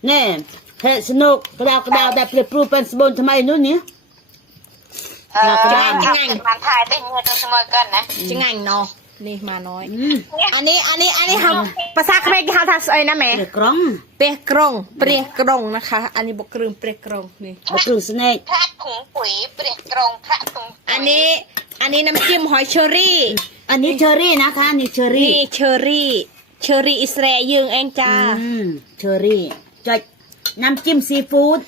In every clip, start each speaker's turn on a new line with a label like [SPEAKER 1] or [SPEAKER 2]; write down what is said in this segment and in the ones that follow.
[SPEAKER 1] นี่เฮสนุกกระดาวแต่เปรียบปรูเป็นสมบูรณ์ทำไมนู้นเนี่ย
[SPEAKER 2] จะไงมันถ่ายได้เงินเสมอกันนะ
[SPEAKER 3] จะไงเนาะนี่มาน้อยอันนี้ทำภาษาเขมรที่เขาทำอะไรนะแม่
[SPEAKER 1] เปรียกรอง
[SPEAKER 3] เปรียกรองนะคะอันนี้บอกกรึงเปรียกรองนี่
[SPEAKER 1] บอกกรึงสเนก
[SPEAKER 2] พระถุงปุ๋ยเปรียกรองพระถุง
[SPEAKER 3] อันนี้น้ำจิ้มหอยเชอรี่
[SPEAKER 1] อันนี้เชอรี่นะคะนี่เชอรี่
[SPEAKER 3] นี่เชอรี่อิสราเอลยืงเองจ้า
[SPEAKER 1] เชอรี่จอยน้ำจิ้มซีฟู้ด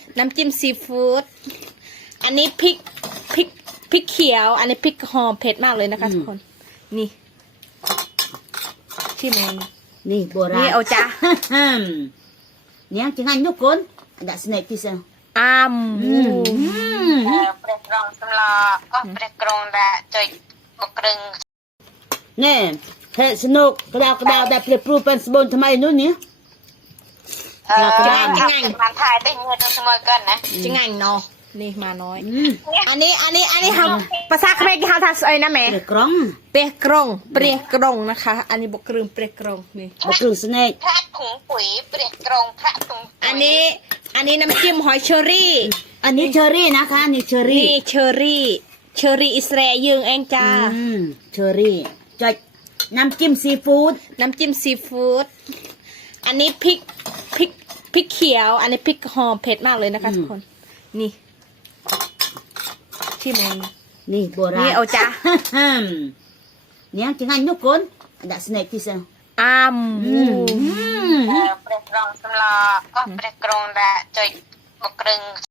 [SPEAKER 3] อันนี้พริกเขียวอันนี้พริกหอมเผ็ดมากเลยนะคะทุกคนนี่ชิมเอง
[SPEAKER 1] นี่โบราณ
[SPEAKER 3] นี่เอาจ้า
[SPEAKER 1] เนี่ยจะไงนุกคนดัชเนกที่เซล
[SPEAKER 2] เปรียกรองสำลอก็เปรียกรองได้จอยบอกกรึง
[SPEAKER 1] นี่เฮสนุกกระดาวแต่เปรียบปรูเป็นสมบูรณ์ทำไมนู้นเนี่ย
[SPEAKER 2] จะไงมันถ่ายได้เงินเสมอกันนะ
[SPEAKER 3] จะไงเนาะนี่มาน้อยอันนี้ทำภาษาเขมรที่เขาทำอะไรนะแม่
[SPEAKER 1] เปรียกรอง
[SPEAKER 3] นะคะอันนี้บอกกรึงเปรียกรองนี่
[SPEAKER 1] บอกกรึงสเนก
[SPEAKER 2] พระถุงปุ๋ยเปรียกรองพระถุง
[SPEAKER 3] อันนี้น้ำจิ้มหอยเชอรี่
[SPEAKER 1] อันนี้เชอรี่นะคะนี่เชอรี่
[SPEAKER 3] นี่เชอรี่อิสราเอลยืงเองจ้า
[SPEAKER 1] เชอรี่จอยน้ำจิ้มซีฟู้ด
[SPEAKER 3] อันนี้พริกเขียวอันนี้พริกหอมเผ็ดมากเลยนะคะทุกคนนี่ชิมเอง
[SPEAKER 1] นี่โบราณ
[SPEAKER 3] นี่เอาจ้า
[SPEAKER 1] เนี่ยจะไงนุกคนดัชเนกที่เซล
[SPEAKER 2] เปรียกรองสำลอก็เปรียกรองได้จอยบอกกรึง